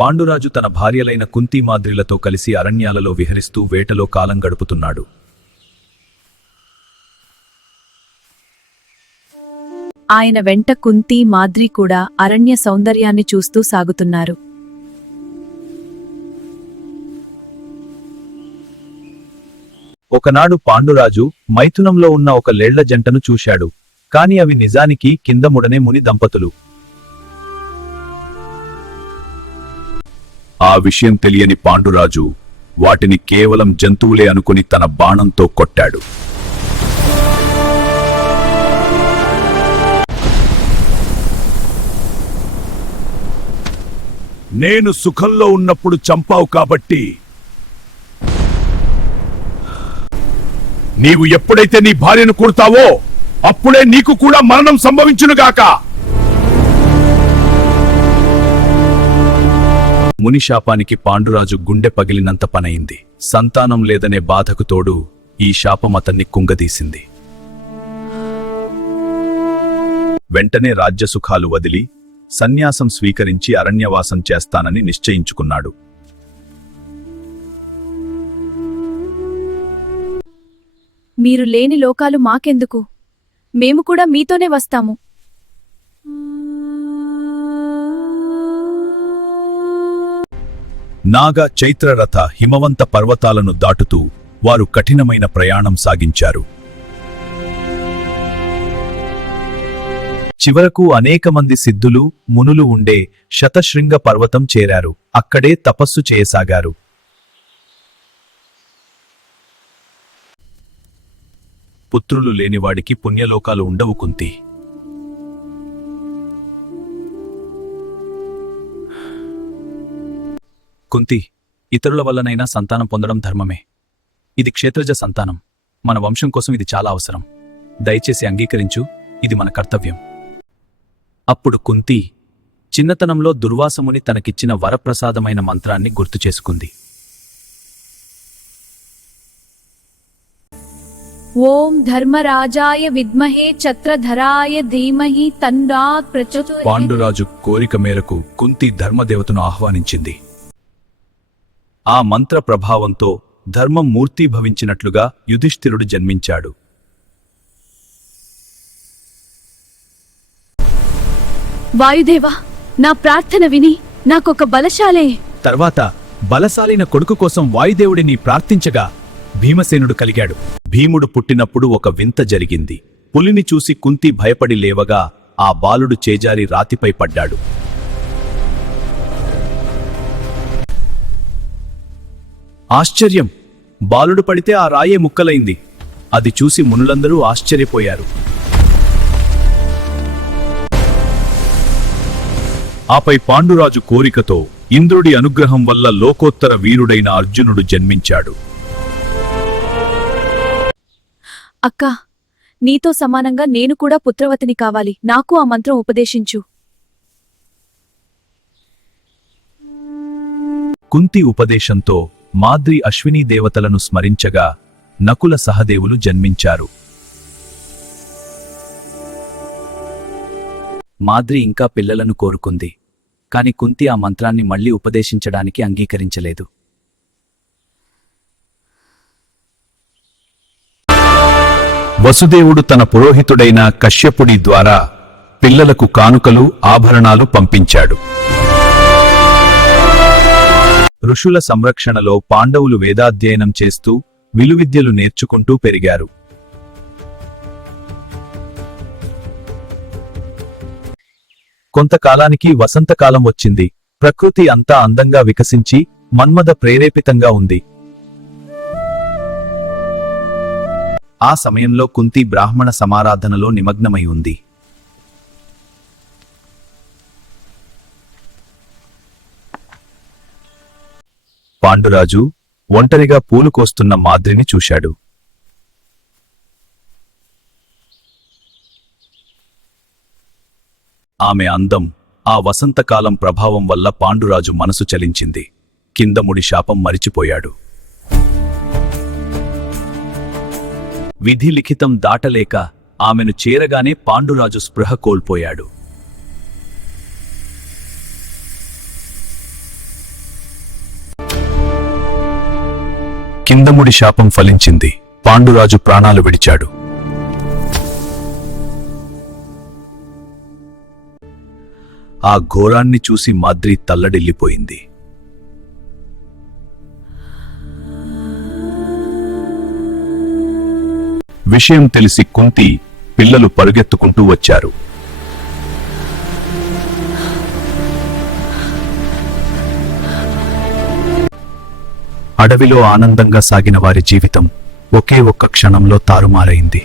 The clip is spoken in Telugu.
పాండురాజు తన భార్యలైన కుంతి మాద్రిలతో కలిసి అరణ్యాలలో విహరిస్తూ వేటలో కాలం గడుపుతున్నాడు. ఆయన వెంట కుంతి మాద్రి కూడా అరణ్య సౌందర్యాన్ని చూస్తూ సాగుతున్నారు. ఒకనాడు పాండురాజు మైథునంలో ఉన్న ఒక లేళ్ల జంటను చూశాడు. కాని అవి నిజానికి కిందముడనే ముని దంపతులు. ఆ విషయం తెలియని పాండురాజు వాటిని కేవలం జంతువులే అనుకుని తన బాణంతో కొట్టాడు. నేను సుఖంలో ఉన్నప్పుడు చంపావు కాబట్టి నీవు ఎప్పుడైతే నీ భార్యను కొడతావో అప్పుడే నీకు కూడా మరణం సంభవించునుగాక. మునిశాపానికి పాండురాజు గుండె పగిలినంత పనయింది. సంతానం లేదనే బాధకు తోడు ఈ శాపం అతన్ని కుంగదీసింది. వెంటనే రాజ్యసుఖాలు వదిలి సన్యాసం స్వీకరించి అరణ్యవాసం చేస్తానని నిశ్చయించుకున్నాడు. మీరు లేని లోకాలు మాకెందుకు? మేము కూడా మీతోనే వస్తాము. నాగ చైత్రరథ హిమవంత పర్వతాలను దాటుతూ వారు కఠినమైన ప్రయాణం సాగించారు. చివరకు అనేక మంది సిద్ధులు మునులు ఉండే శతశృంగ పర్వతం చేరారు. అక్కడే తపస్సు చేయసాగారు. పుత్రులు లేనివాడికి పుణ్యలోకాలు ఉండవు కుంతి. కుంతి, ఇతరుల వల్లనైనా సంతానం పొందడం ధర్మమే. ఇది క్షేత్రజ సంతానం. మన వంశం కోసం ఇది చాలా అవసరం. దయచేసి అంగీకరించు, ఇది మన కర్తవ్యం. అప్పుడు కుంతి చిన్నతనంలో దుర్వాసముని తనకిచ్చిన వరప్రసాదమైన మంత్రాన్ని గుర్తుచేసుకుంది. ఓం ధర్మరాజాయ విద్మహే ఛత్రధరాయ ధీమహి తన్నాత్ ప్రచోదయాత్. పాండురాజు కోరిక మేరకు కుంతి ధర్మదేవతను ఆహ్వానించింది. ఆ మంత్ర ప్రభావంతో ధర్మం మూర్తీభవించినట్లుగా యుధిష్ఠిరుడు జన్మించాడు. వాయుదేవా, నా ప్రార్థన విని నాకొక బలశాలే. తర్వాత బలశాలైన కొడుకు కోసం వాయుదేవుడిని ప్రార్థించగా భీమసేనుడు కలిగాడు. భీముడు పుట్టినప్పుడు ఒక వింత జరిగింది. పులిని చూసి కుంతి భయపడి లేవగా ఆ బాలుడు చేజారి రాతిపై పడ్డాడు. ఆశ్చర్యం! బాలుడు పడితే ఆ రాయే ముక్కలైంది. అది చూసి మునులందరూ ఆశ్చర్యపోయారు. ఆపై పాండురాజు కోరికతో ఇంద్రుడి అనుగ్రహం వల్ల లోకోత్తర వీరుడైన అర్జునుడు జన్మించాడు. అక్కా, నీతో సమానంగా నేను కూడా పుత్రవతిని కావాలి. నాకు ఆ మంత్రం ఉపదేశించు. కుంతి ఉపదేశంతో మాద్రి అశ్వినీ దేవతలను స్మరించగా నకుల సహదేవులు జన్మించారు. మాద్రి ఇంకా పిల్లలను కోరుకుంది. కాని కుంతి ఆ మంత్రాన్ని మళ్లీ ఉపదేశించడానికి అంగీకరించలేదు. వసుదేవుడు తన పురోహితుడైన కశ్యపుడి ద్వారా పిల్లలకు కానుకలు, ఆభరణాలు పంపించాడు. ఋషుల సంరక్షణలో పాండవులు వేదాధ్యయనం చేస్తూ విలువిద్యలు నేర్చుకుంటూ పెరిగారు. కొంతకాలానికి వసంతకాలం వచ్చింది. ప్రకృతి అంతా అందంగా వికసించి మన్మథ ప్రేరేపితంగా ఉంది. ఆ సమయంలో కుంతి బ్రాహ్మణ సమారాధనలో నిమగ్నమై ఉంది. పాండురాజు ఒంటరిగా పూలు కోస్తున్న మాద్రిని చూశాడు. ఆమె అందం, ఆ వసంతకాలం ప్రభావం వల్ల పాండురాజు మనసు చలించింది. కిందముడి శాపం మరిచిపోయాడు. విధి లిఖితం దాటలేక ఆమెను చేరగానే పాండురాజు స్పృహ కోల్పోయాడు. కిందముడి శాపం ఫలించింది. పాండురాజు ప్రాణాలు విడిచాడు. ఆ ఘోరాన్ని చూసి మాద్రి తల్లడిల్లిపోయింది. విషయం తెలిసి కుంతి పిల్లలు పరుగెత్తుకుంటూ వచ్చారు. అడవిలో ఆనందంగా సాగిన వారి జీవితం ఒకే ఒక్క క్షణంలో తారుమారైంది.